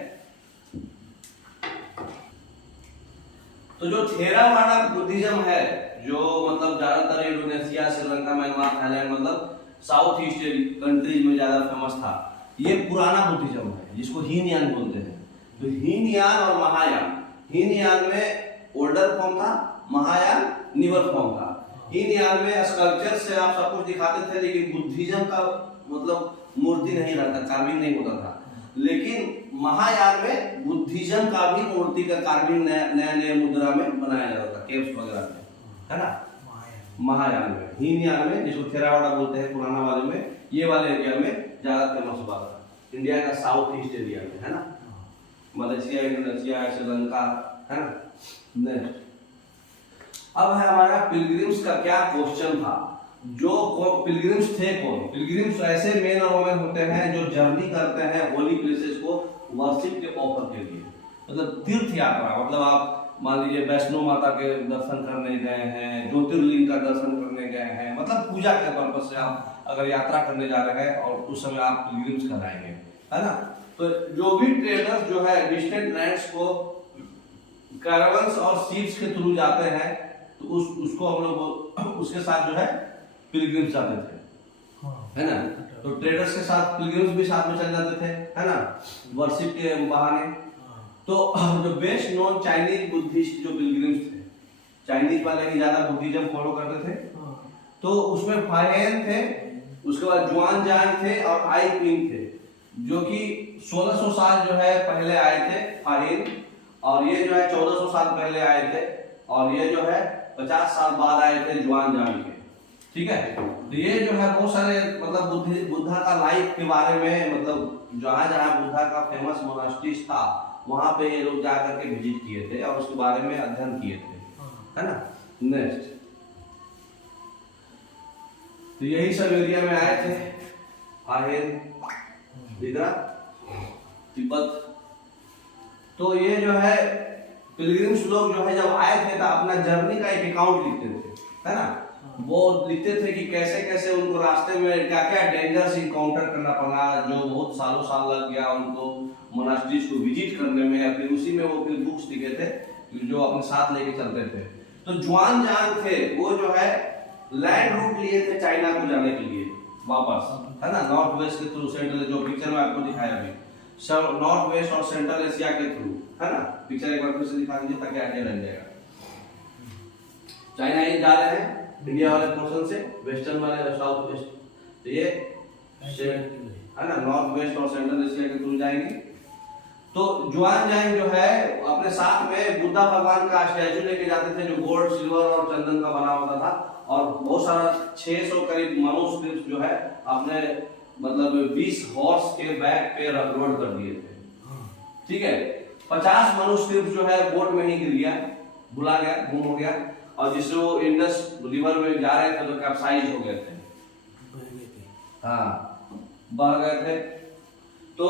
तो जो थेरावाडा बुद्धिज्म है, जो मतलब ज्यादातर इंडोनेशिया, श्रीलंका, म्यांमार, थाईलैंड मतलब साउथ ईस्ट कंट्रीज में ज्यादा फेमस था, ये पुराना बुद्धिज्म है जिसको हीनयान बोलते हैं। तो हीनयान और महायान, हीनयान में ओल्डर फॉर्म था, महायान न्यूअर फॉर्म था। हीनयान में स्कल्पचर से आप सब कुछ दिखाते थे, लेकिन बुद्धिज्म का मतलब मूर्ति नहीं रहता, कार्विंग नहीं होता था। लेकिन महायान में बुद्धिज्म का भी मूर्ति का कार्विंग नए मुद्रा में बनाया जाता था, केव्स वगैरह में, है ना। महायान में, हीनयान में जिसको थेरावाडा बोलते हैं पुराना वाले में, ये वाले एरिया में ज्यादा फेमस हुआ था, इंडिया का साउथ ईस्ट एरिया में, है ना। मलेशिया, इंडोनेशिया, श्रीलंका, है ना। नेक्स्ट अब है हमारा पिलग्रिम्स का क्या क्वेश्चन था। जो पिलग्रिम्स थे कौन? पिलग्रिम्स ऐसे मेन और वुमेन होते हैं जो जर्नी करते हैं होली प्लेसेस को वर्शिप के ऑफर के लिए, मतलब तीर्थ यात्रा। मतलब आप मान लीजिए वैष्णो माता के दर्शन करने गए हैं, ज्योतिर्लिंग का दर्शन करने गए हैं, मतलब पूजा के पर्पज से आप अगर यात्रा करने जा रहे हैं और उस समय आप पिलग्रिम्स कराएंगे, है ना। तो जो भी ट्रेडर्स जो है डिस्टेंट लैंड्स को कैरावंस और शिप्स के थ्रू जाते हैं, तो उसको हम लोग उसके साथ जो है पिलग्रिम्स जाते थे, है ना। तो ट्रेडर्स के साथ पिलग्रिम्स भी साथ में चल जाते थे, है ना, वर्शिप के बहाने। तो जो बेस्ट नोन चाइनीज बुद्धिस्ट जो पिलग्रिम्स थे, चाइनीज वाले ही ज्यादा बुद्धिज्म फॉलो करते थे। तो उसमें फाहेन थे, उसके बाद जुआन जांग थे और आई क्विंग थे, जो कि 1600 साल जो है पहले आए थे फाहेन, और ये जो है 1400 साल पहले आए थे, और ये जो है 50 साल बाद आए थे जुआन जांग के। ठीक है। तो ये जो है बहुत सारे मतलब बुद्धा का लाइफ के बारे में, मतलब जहाँ जहाँ बुद्धा का फेमस मोनास्ट्रीज था वहां पे ये लोग जाकर के विजिट किए थे और उसके बारे में अध्ययन किए थे, है ना। नेक्स्ट, तो यही सब एरिया में आए थे, फाहेन, दिगरा, तिब्बत। तो ये जो है पिलग्रिम्स लोग जो है जब आए थे तो अपना जर्नी का एक अकाउंट लिखते थे, है ना। वो लिखते थे कि कैसे कैसे उनको रास्ते में क्या क्या डेंजर्स इनकाउंटर करना पड़ा, जो बहुत सालों साल लग गया उनको मोनास्ट्रीज को विजिट करने में, या फिर उसी में वो फिर बुक्स लिखे थे जो अपने साथ लेके चलते थे। तो जुआन जांग थे, वो जो है लैंड रूट लिए थे चाइना को जाने के लिए वापस, है ना, नॉर्थ वेस्ट के थ्रू, सेंट्रल, जो पिक्चर में आपको दिखाया अभी, सब नॉर्थ वेस्ट और सेंट्रल एशिया के थ्रू, है ना। पिक्चर एक बार फिर से दिखा दीजिए ताकि आइडिया लग जाएगा। चाइना ये जा रहे हैं इंडिया वाले पोर्शन से, वेस्टर्न वाले साउथ वेस्ट, तो ये है ना नॉर्थ वेस्ट और सेंट्रल एशिया के थ्रू जाएंगे। तो जुआन जांग जो है अपने साथ में बुद्धा भगवान का स्टैचू लेके जाते थे, जो गोल्ड, सिल्वर और चंदन का बना होता था, और बहुत सारा 600 करीब मनुस्क्रिप्ट जो है अपने मतलब 20 हॉर्स के बैक पे लोड कर दिए थे। ठीक है। 50 मनुस्क्रिप्ट जो है बोट में ही गिर गया, भुला गया, गुम हो गया, और जिससे वो इंडस रिवर में जा रहे थे तो कैप्साइज हो गए थे, हाँ, बह गए थे। तो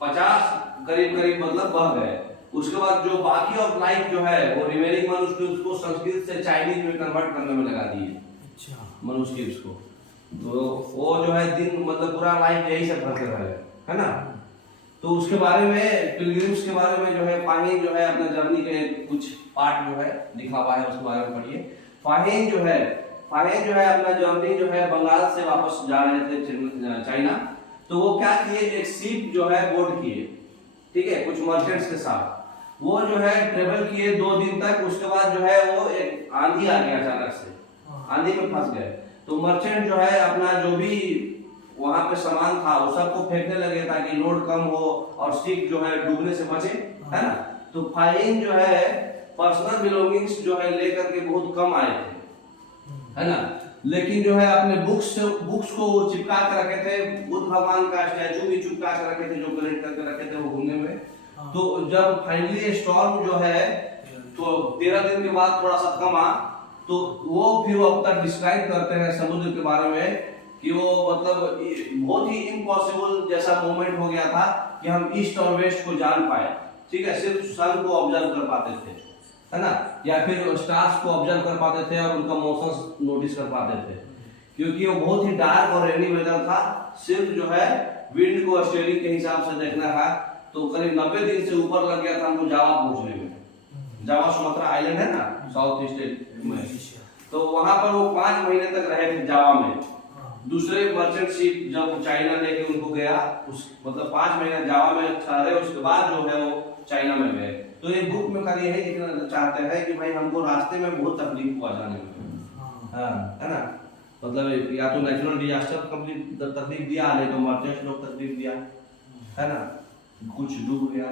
50 करीब मतलब बह गए। उसके बाद जो बाकी ऑफ लाइफ जो है वो रिमेनिंग मनुस्क्रिप्ट्स को संस्कृत से चाइनीज में कन्वर्ट करने में लगा दिए। अच्छा। मनुस्क्रिप्ट्स को, तो वो जो है दिन मतलब पूरा लाइफ यही सब करते रहे, है ना। तो उसके बारे में, पिलग्रिम्स के बारे में जो है फाहेन जो है अपने जर्नी के कुछ पार्ट जो है लिखा हुआ है, उसके बारे में पढ़िए। फाहेन जो है अपना जर्नी जो है बंगाल से वापस जा रहे थे चाइना। तो वो क्या किए, एक शिप जो है बोर्ड किए, ठीक है, कुछ मर्चेंट्स के साथ। वो जो है ट्रेवल किए 2 दिन तक। उसके बाद जो है वो एक आंधी आ गया अचानक से, आंधी में फंस गए। तो मर्चेंट जो है अपना जो भी वहां पे सामान था वो सबको फेंकने लगे ताकि लोड कम हो और शिप जो है डूबने से बचे, है ना। तो फाइन जो है पर्सनल बिलोंगिंग्स जो है लेकर के बहुत कम आए थे, है ना। लेकिन जो है अपने बुक्स को वो चिपका कर रखे थे, बुद्ध भगवान का स्टैचू भी चिपका कर रखे थे जो कलेक्ट करके रखे थे वो घूमने में। तो जब फाइनली स्टॉर्म जो है तो 13 दिन के बाद थोड़ा सा कमा, तो वो फिर वो अब तक डिस्क्राइब करते हैं समुद्र के बारे में कि वो मतलब बहुत ही इम्पॉसिबल जैसा मोमेंट हो गया था कि हम ईस्ट और वेस्ट को जान पाए, ठीक है। सिर्फ सन को ऑब्जर्व कर पाते थे, है ना, या फिर स्टार्स को ऑब्जर्व कर पाते थे और उनका मोशंस नोटिस कर पाते थे, क्योंकि वो बहुत ही डार्क और रेनी वेदर था। सिर्फ जो है विंड को स्टीयरिंग के हिसाब से देखना था। तो करीब 90 दिन से ऊपर लग गया था हमको जावा पहुंचने में। जावा सुमात्रा आइलैंड है ना साउथ ईस्ट में, तो वहां पर वो 5 महीने तक रहे थे जावा में। दूसरे मर्चेंट शिप जब चाइना लेके उनको गया, उस मतलब 5 महीने जावा में ठहरे, उसके बाद जो है वो चाइना में गए। तो ये बुक में खाली यही लिखना चाहते हैं कि भाई हमको रास्ते में बहुत तकलीफ हुआ जाने में, हाँ, है ना। मतलब या तो नेचुरल डिजास्टर तकलीफ दिया, नहीं तो मर्चेंट लोग तकलीफ दिया, है ना, कुछ डूब गया।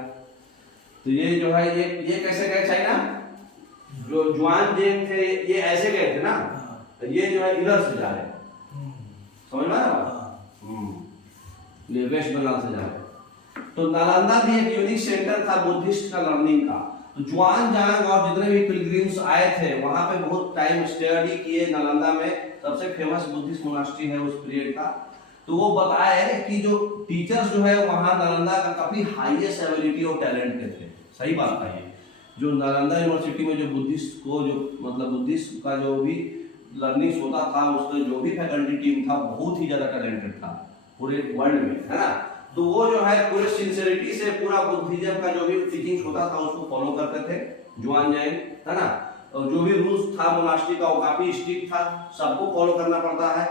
तो ये जो है ये कैसे गए चाइना, जो जुआन जेन थे ये ऐसे गए थे ना, ये जो है इधर से जा रहे, समझ में आया बात। ये वेस्ट बंगाल से जा रहे। तो नालंदा भी एक यूनिक सेंटर था बुद्धिस्ट का लर्निंग का। तो जुआन जांग और जितने भी पिलग्रिम्स आए थे वहां पे बहुत टाइम स्टडी किए। नालंदा में सबसे फेमस बुद्धिस्ट मोनास्ट्री है उस पीरियड का। तो वो बताए कि जो टीचर्स जो है वहां नालंदा का काफी हाईएस्ट एबिलिटी और टैलेंट के थे। सही बात था ये। जो नालंदा यूनिवर्सिटी में जो बुद्धिस्ट को जो मतलब बुद्धिस्ट का जो भी लर्निंग होता था, उसका जो भी फैकल्टी टीम था बहुत ही ज्यादा टैलेंटेड था पूरे वर्ल्ड में, है ना। तो वो जो है पूरे सिंसियरिटी से पूरा बुद्धिज्म का जो भी टीचिंग होता था उसको फॉलो करते थे जुआन जैन, है ना। और जो भी रूल्स था मोनास्ट्री का वो काफी स्ट्रिक्ट था, सबको फॉलो करना पड़ता है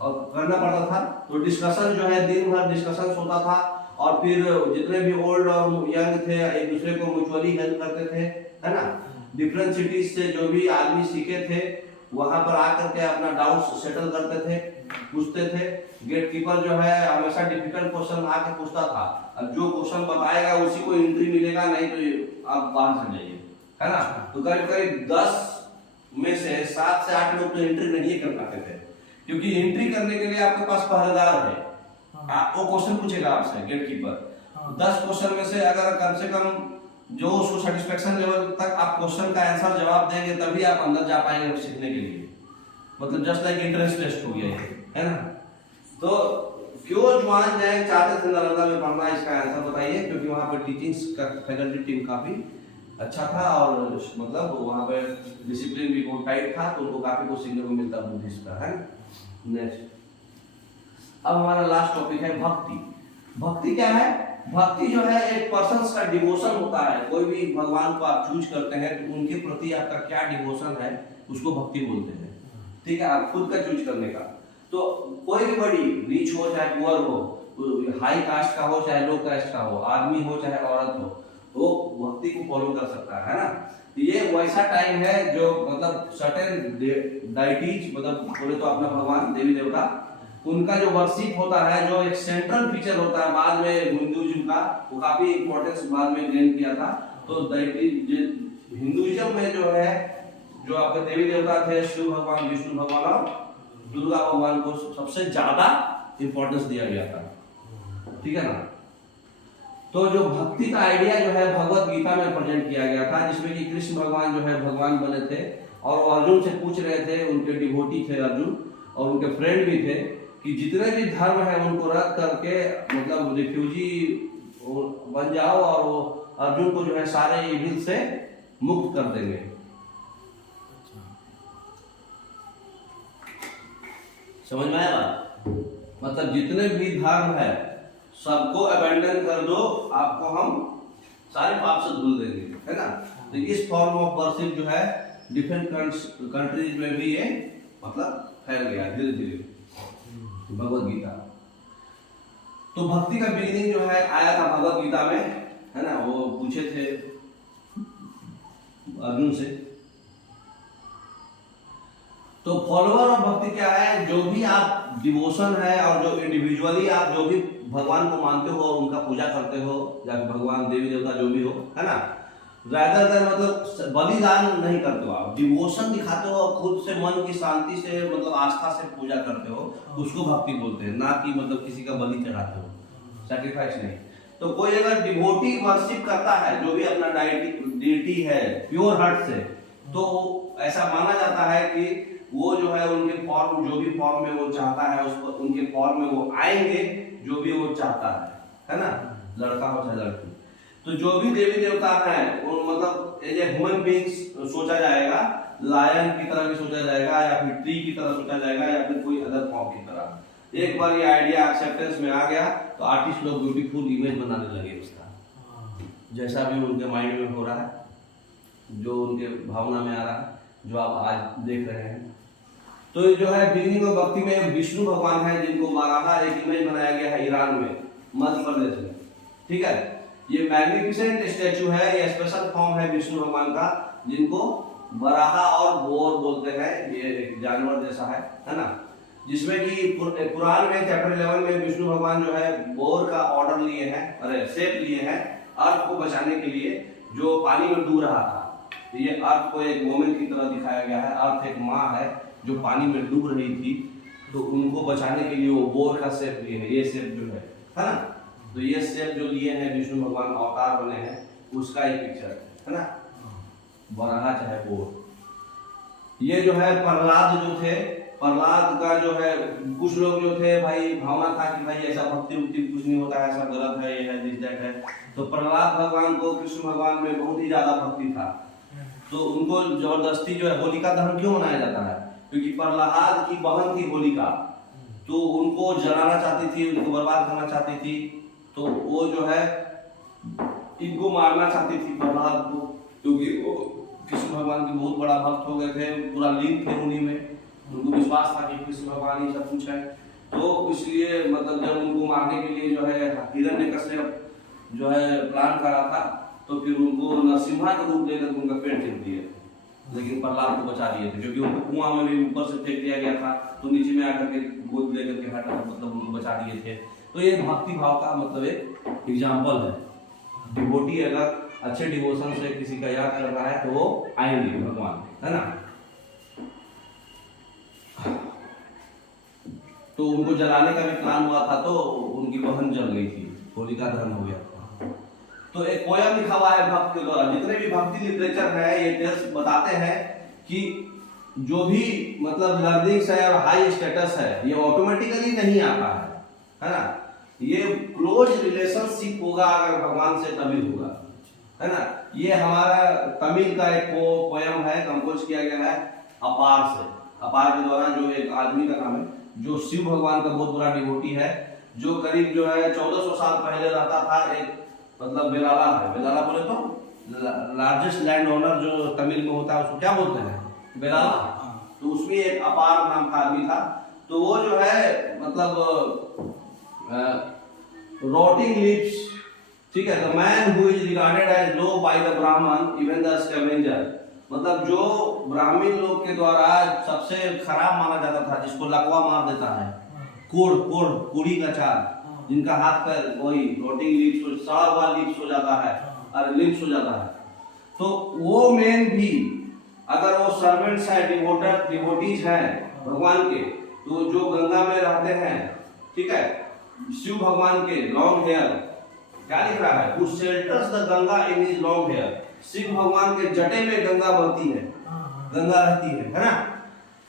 और करना पड़ता था। तो डिस्कशन जो है दिन भर डिस्कशन होता था और फिर जितने भी ओल्ड और यंग थे एक दूसरे को म्यूचुअली हेल्प करते थे, है ना। डिफरेंट सिटीज से जो भी आदमी सीखे थे वहां पर आकर के अपना डाउट्स सेटल करते थे, पूछते थे। गेट कीपर जो है हमेशा डिफिकल्ट क्वेश्चन आके पूछता था। अब जो क्वेश्चन बताएगा उसी को एंट्री मिलेगा, नहीं तो आप बाहर चले जाइए, है ना। तो करीब करीब 10 में से 7 से 8 लोग तो एंट्री नहीं कर पाते थे, क्योंकि एंट्री करने के लिए आपके पास पहरेदार है। वो क्वेश्चन पूछेगा आपसे गेट कीपर। 10 क्वेश्चन में से अगर कम से कम जो उसको सेटिस्फेक्शन लेवल तक आप क्वेश्चन का आंसर जवाब देंगे तभी आप अंदर जा पाएंगे सीखने के लिए। मतलब जस्ट लाइक एंट्रेंस टेस्ट हो गया है ना। तो क्यों जुआन जैन चाहते थे नालंदा में पढ़ना, इसका आंसर बताइए। क्योंकि वहां पर टीचिंग्स का फैकल्टी टीम काफी अच्छा था और मतलब वहां पर डिसिप्लिन भी बहुत टाइट था, तो उनको काफी कुछ सीखने को मिलता बुद्धिस्ट का, है। नेक्स्ट अब हमारा लास्ट टॉपिक है भक्ति। भक्ति क्या है? भक्ति जो है एक पर्सन का डिवोशन होता है। कोई भी भगवान को आप चूज करते हैं तो उनके प्रति आपका क्या डिवोशन है उसको भक्ति बोलते हैं, ठीक है। आप खुद का चूज करने का। तो कोई भी बड़ी रिच हो चाहे पुअर हो, हाई कास्ट का हो चाहे लो कास्ट का हो, आदमी हो चाहे औरत हो, वो भक्ति को फॉलो कर सकता है ना। ये वैसा टाइम है जो मतलब सर्टेन डाइटीज मतलब बोले तो अपना भगवान देवी देवता उनका जो वर्शिप होता है, जो एक सेंट्रल फीचर होता है बाद में हिंदुइज्म का, वो काफी इंपॉर्टेंस बाद में गेन किया था। तो हिंदुइज्म में जो है जो आपके देवी देवता थे शिव भगवान, विष्णु भगवान और दुर्गा भगवान को सबसे ज्यादा इंपॉर्टेंस दिया गया था, ठीक है ना। तो जो भक्ति का आइडिया जो है भगवत गीता में प्रेजेंट किया गया था, जिसमें कि कृष्ण भगवान जो है भगवान बने थे और वो अर्जुन से पूछ रहे थे, उनके डिवोटी थे अर्जुन और उनके फ्रेंड भी थे, कि जितने भी धर्म है उनको रद्द करके मतलब रिफ्यूजी बन जाओ और वो अर्जुन को जो है सारे इविल से मुक्त कर देंगे। समझ में आया बात? मतलब जितने भी धर्म है सबको अबेंडन कर दो, आपको हम सारे पाप से धुल देंगे, है ना। तो इस फॉर्म ऑफ वर्शिप जो है डिफरेंट कंट्रीज में भी ये मतलब फैल गया धीरे धीरे भगवत गीता। तो भक्ति का बिगिनिंग जो है आया था भगवत गीता में, है ना। वो पूछे थे अर्जुन से। तो फॉलोअर ऑफ भक्ति क्या है, जो भी आप डिवोशन है और जो इंडिविजुअली आप जो भी भगवान को मानते हो और उनका पूजा करते हो, या भगवान देवी देवता जो भी हो, है ना, रादर देन मतलब बलिदान नहीं करते हो, आप डिवोशन दिखाते हो, खुद से मन की शांति से मतलब आस्था से पूजा करते हो, उसको भक्ति बोलते हैं, ना कि मतलब किसी का बलि चढ़ाते हो, सैक्रिफाइस नहीं। तो कोई अगर डिवोटी वर्शिप करता है, जो भी अपना डीटी है प्योर हार्ट से, तो ऐसा माना जाता है कि वो जो है उनके फॉर्म, जो भी फॉर्म में वो चाहता है, उस पर उनके फॉर्म में वो आएंगे, जो भी वो चाहता है ना, लड़का हो चाहे लड़की। तो जो भी देवी देवता हैं वो मतलब एज ए ह्यूमन बीइंग्स सोचा जाएगा, लायन की तरह भी सोचा जाएगा, या फिर ट्री की तरह सोचा जाएगा, या फिर कोई अदर फॉर्म की तरह। एक बार ये आइडिया एक्सेप्टेंस में आ गया तो आर्टिस्ट लोग ब्यूटीफुल इमेज बनाने लगे उसका, जैसा भी उनके माइंड में हो रहा है, जो उनके भावना में आ रहा है, जो आप आज देख रहे हैं। तो जो है बिगिनिंग ऑफ भक्ति में विष्णु भगवान है, जिनको बाराहा एक इमेज बनाया गया है ईरान में, मध्य प्रदेश में, ठीक है। ये मैग्निफिसेंट स्टैचू है, ये स्पेशल फॉर्म है विष्णु भगवान का, जिनको बराहा और बोर बोलते हैं, ये एक जानवर जैसा है ना, जिसमें कि पुराण में चैप्टर 11 में विष्णु भगवान जो है बोर का ऑर्डर लिए हैं, अरे शेप लिए हैं अर्थ को बचाने के लिए, जो पानी में डूब रहा था। तो ये अर्थ को एक वोमेन की तरह दिखाया गया है, अर्थ एक माँ है जो पानी में डूब रही थी, तो उनको बचाने के लिए वो बोर का शेप लिए हैं, ये शेप जो है ना, तो ये शेप जो लिए हैं विष्णु भगवान अवतार बने हैं, उसका एक पिक्चर है ना, बराहा चाहे बोर। ये जो है प्रहलाद जो थे, प्रहलाद का जो है कुछ लोग जो थे भाई भावना था कि भाई ऐसा भक्ति उक्ति कुछ नहीं होता है, ऐसा गलत है, ये है दिस दैट है। तो प्रहलाद भगवान को कृष्ण भगवान में बहुत ही ज्यादा भक्ति था, तो उनको जबरदस्ती जो है होलिका दहन क्यों मनाया जाता है, क्योंकि प्रहलाद की बहन थी होलिका, तो उनको जलाना चाहती थी, उनको बर्बाद करना चाहती थी, तो वो जो है इनको मारना चाहती थी प्रहलाद को, क्योंकि वो कृष्ण भगवान के बहुत बड़ा भक्त हो गए थे, पूरा लीन थे उन्हीं में, उनको विश्वास था कि कृष्ण भगवान ही सब कुछ है। तो इसलिए मतलब जब उनको मारने के लिए जो है हिरण्यकश्यप जो है प्लान करा था, तो फिर उनको नरसिम्हा का रूप लेकर उनका पेट चीर दिए, लेकिन प्रहलाद को बचा दिए थे, क्योंकि उनको कुआं में भी ऊपर से फेंक दिया गया था, तो नीचे में आकर के गोद लेकर के हटा, मतलब उनको बचा दिए थे। तो ये भक्ति भाव का मतलब एक एग्जाम्पल है। डिवोटी अगर अच्छे डिवोशन से किसी का याद कर रहा है तो वो आएंगे भगवान, है ना। तो उनको जलाने का भी प्लान हुआ था, तो उनकी बहन जल गई थी, होलिका दहन हो गया था। तो एक पोयम लिखा हुआ है भक्त के द्वारा, जितने भी भक्ति लिटरेचर है ये टेल्स बताते हैं कि जो भी मतलब लर्निंग्स है और हाई स्टेटस है, ये ऑटोमेटिकली नहीं आता है ना, ये क्लोज रिलेशनशिप होगा अगर भगवान से तभी होगा, है ना। ये हमारा तमिल का एक पोयम है, कंपोज किया गया है अपार से, अपार के द्वारा, जो एक आदमी का नाम है, जो शिव भगवान का बहुत बड़ा डिवोटी है, जो करीब जो है 1400 साल पहले रहता था, एक मतलब बेलाला है, बेलाला बोले तो लार्जेस्ट लैंड ओनर जो तमिल में होता है उसको क्या बोलते हैं, बेलाला। तो उसमें एक अपार नाम का आदमी था, तो वो जो है मतलब rotting lips, ठीक है, the man who is regarded as low by the Brahman, even the scavenger, मतलब जो ब्राह्मण लोग के द्वारा सबसे खराब माना जाता था, जिसको लकवा मार देता है, कोड़ी का चार, जिनका हाथ पैर वही रोटिंग लिप्स, सड़ा हुआ लिप्स हो जाता है और लिप्स हो जाता है, तो वो मैन भी अगर वो सर्वेंट्स है, डिवोटीज हैं भगवान के, तो जो गंगा में रहते हैं, ठीक है, शिव भगवान के लॉन्ग हेयर, क्या लिख रहा है, who shelters the Ganga in his long hair, Shiv भगवान के जटे में गंगा बहती है, गंगा रहती है ना।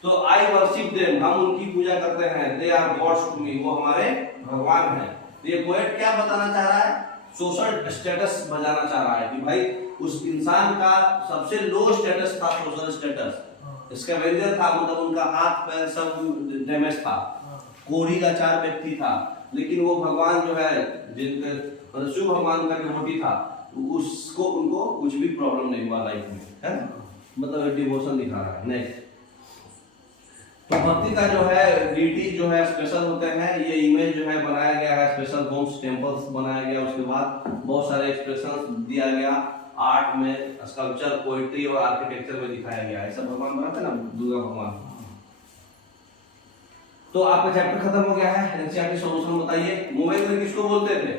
तो आई वर्शिप देम, हम उनकी पूजा करते हैं, they are gods to me, वो हमारे भगवान हैं। तो ये पोएट क्या बताना चाह रहा है, सोशल स्टेटस बताना चाह रहा है कि भाई उस इंसान का सबसे लो स्टेटस था, सोशल स्टेटस, इसका वेंजर था, मतलब उनका हाथ पैर सब डैमेज था, कोड़ी का चार व्यक्ति था, लेकिन वो भगवान जो है जिनके मतलब शिव भगवान का डिवोटी था, उसको उनको कुछ भी प्रॉब्लम नहीं हुआ लाइफ में, है ना, मतलब डिवोशन दिखा रहा है। नेक्स्ट, तो भक्ति का जो है डीटी जो है स्पेशल होते हैं, ये इमेज जो है बनाया गया है, स्पेशल होम्स टेम्पल्स बनाया गया, उसके बाद बहुत सारे एक्सप्रेशन दिया गया, आर्ट में, स्कल्पचर, पोएट्री और आर्किटेक्चर में दिखाया गया है। सब भगवान बनाते ना, दुर्गा भगवान, तो आपका चैप्टर खत्म हो गया है। एनसीईआरटी सॉल्यूशन बताइए। मूवेंद्र किसको बोलते थे?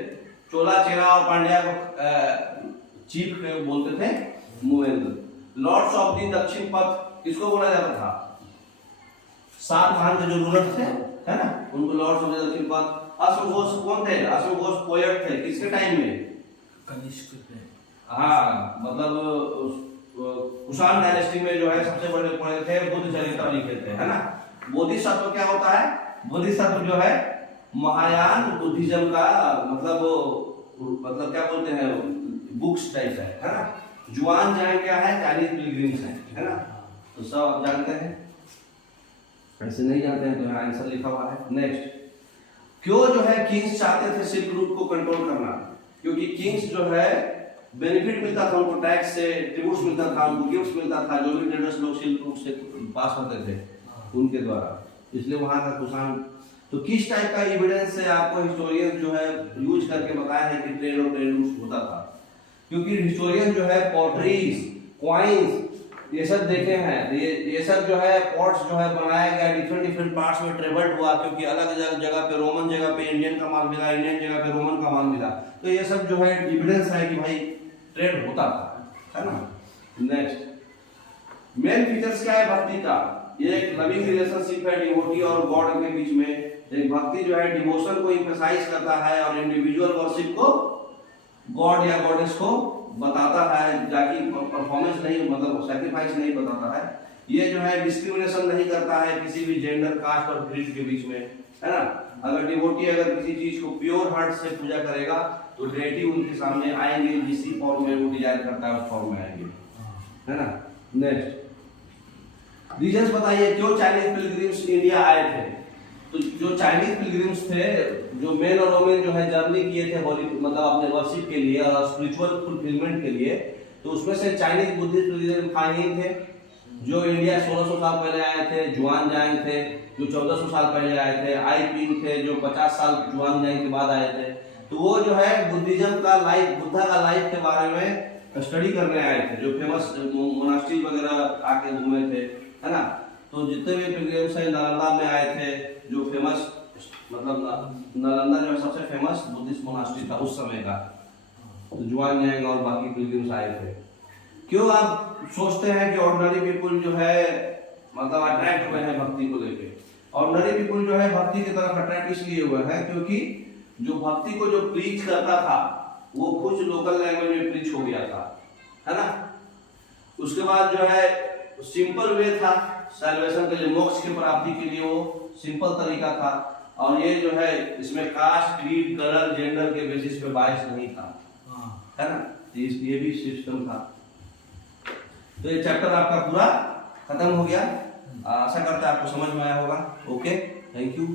चोला, चेरा और पांड्या को चीफ बोलते थे मूवेंद्र। लॉर्ड्स ऑफ द दक्षिण पथ किसको बोला जाता था? 7 खान के जो रूलर थे, है ना, उनको लॉर्ड्स ऑफ द दक्षिण पथ। अश्वघोष कौन थे? अश्वघोष पोएट थे। किसके टाइम में? कनिष्क पे। हाँ, मतलब कुषाण डायनेस्टी में जो है सबसे बड़े पोएट थे, बुद्ध चरित्र लिखे थे, है ना। बोधिसत्व क्या होता है? बोधिसत्व जो है महायान बुद्धिज्म का मतलब क्या बोलते हैं, बुक्स टाइप है ना। जुआन जैन क्या है? चाइनीज पिलग्रिम्स है ना। तो सब आप जानते हैं, ऐसे नहीं जानते हैं तो यहाँ आंसर लिखा हुआ है। नेक्स्ट, क्यों जो है किंग्स चाहते थे सिल्क रूट को कंट्रोल करना? क्योंकि किंग्स जो है बेनिफिट मिलता था उनको, टैक्स से ट्रिब्यूट्स मिलता था, उनको गिफ्ट्स मिलता था, जो भी ट्रेडर्स लोग सिल्क रूट से पास होते थे उनके द्वारा, इसलिए वहां का कुषाण। तो किस टाइप का एविडेंस से आपको हिस्टोरियन जो है यूज करके बताया है कि ट्रेड और ट्रेड रूट होता था? क्योंकि हिस्टोरियन जो है पॉटरीज, कॉइन्स ये सब देखे हैं। ये सब जो है पॉट्स जो है बनाया गया, डिफरेंट पार्ट्स में ट्रेवल्ड हुआ, क्योंकि अलग अलग जगह पे रोमन जगह पे इंडियन का माल मिला, इंडियन जगह पे रोमन का माल मिला। तो ये सब जो है एविडेंस है कि भाई ट्रेड होता था, है ना। नेक्स्ट, मेन फीचर्स क्या है भक्ति का? ये एक लविंग रिलेशनशिप है डिवोटी और गॉड के बीच में। एक भक्ति जो है डिवोशन को एम्फसाइज करता है और इंडिविजुअल वर्शिप को गॉड या गॉडेस को बताता है, जाकि परफॉर्मेंस नहीं, मतलब सैक्रिफाइस नहीं बताता है। ये जो है डिस्क्रिमिनेशन नहीं करता है किसी भी जेंडर, कास्ट और क्रीड के बीच में, है ना। अगर डिवोटी अगर किसी चीज को प्योर हार्ट से पूजा करेगा तो डेटी उनके सामने आएंगे, जिस फॉर्म में वो डिजायर करता है उस फॉर्म में आएंगे, है ना। नेक्स्ट, रीजंस बताइए क्यों चाइनीज पिलग्रिम्स इंडिया आए थे? तो जो चाइनीज पिलग्रिम्स थे, जो मेन और वोमेन जो है जर्नी किए थे मतलब अपने वर्शिप के लिए और स्पिरिचुअल फुलफिलमेंट के लिए, तो उसमें से चाइनीज बुद्धिस्ट पिलग्रिम फाइव थे जो इंडिया 1600 साल पहले आए थे। जुआन जांग थे जो 1400 साल पहले आए थे। आई पिंग थे जो 50 साल जुआन जांग के बाद आए थे। तो वो जो है बुद्धिज्म का लाइफ, बुद्धा का लाइफ के बारे में स्टडी करने आए थे, जो फेमस मोनास्ट्री वगैरह आके घूमे थे, है ना। तो जितने भी पिलग्रिम्स हैं नालंदा में आए थे, जो फेमस मतलब नालंदा जो है सबसे फेमस बुद्धिस्ट मोनास्ट्री था उस समय का। तो जुआन जांग और बाकी पिलग्रिम्स आए थे। क्यों आप सोचते हैं कि ऑर्डिनरी पीपुल जो है मतलब अट्रैक्ट हुए हैं भक्ति को लेके? ऑर्डिनरी पीपुल जो है भक्ति की तरफ अट्रैक्ट इसलिए हुए हैं क्योंकि जो भक्ति को जो प्रीच करता था वो कुछ लोकल लैंग्वेज में प्रीच हो गया था, है ना। उसके बाद जो है सिंपल वे था सैल्वेशन के लिए, मोक्ष की प्राप्ति के लिए वो सिंपल तरीका था। और ये जो है इसमें कास्ट, क्रीड, कलर, जेंडर के बेसिस पे बायस नहीं था, है ना। ये भी सिस्टम था। तो ये चैप्टर आपका पूरा खत्म हो गया। आशा करते हैं आपको समझ में आया होगा। Okay, thank you.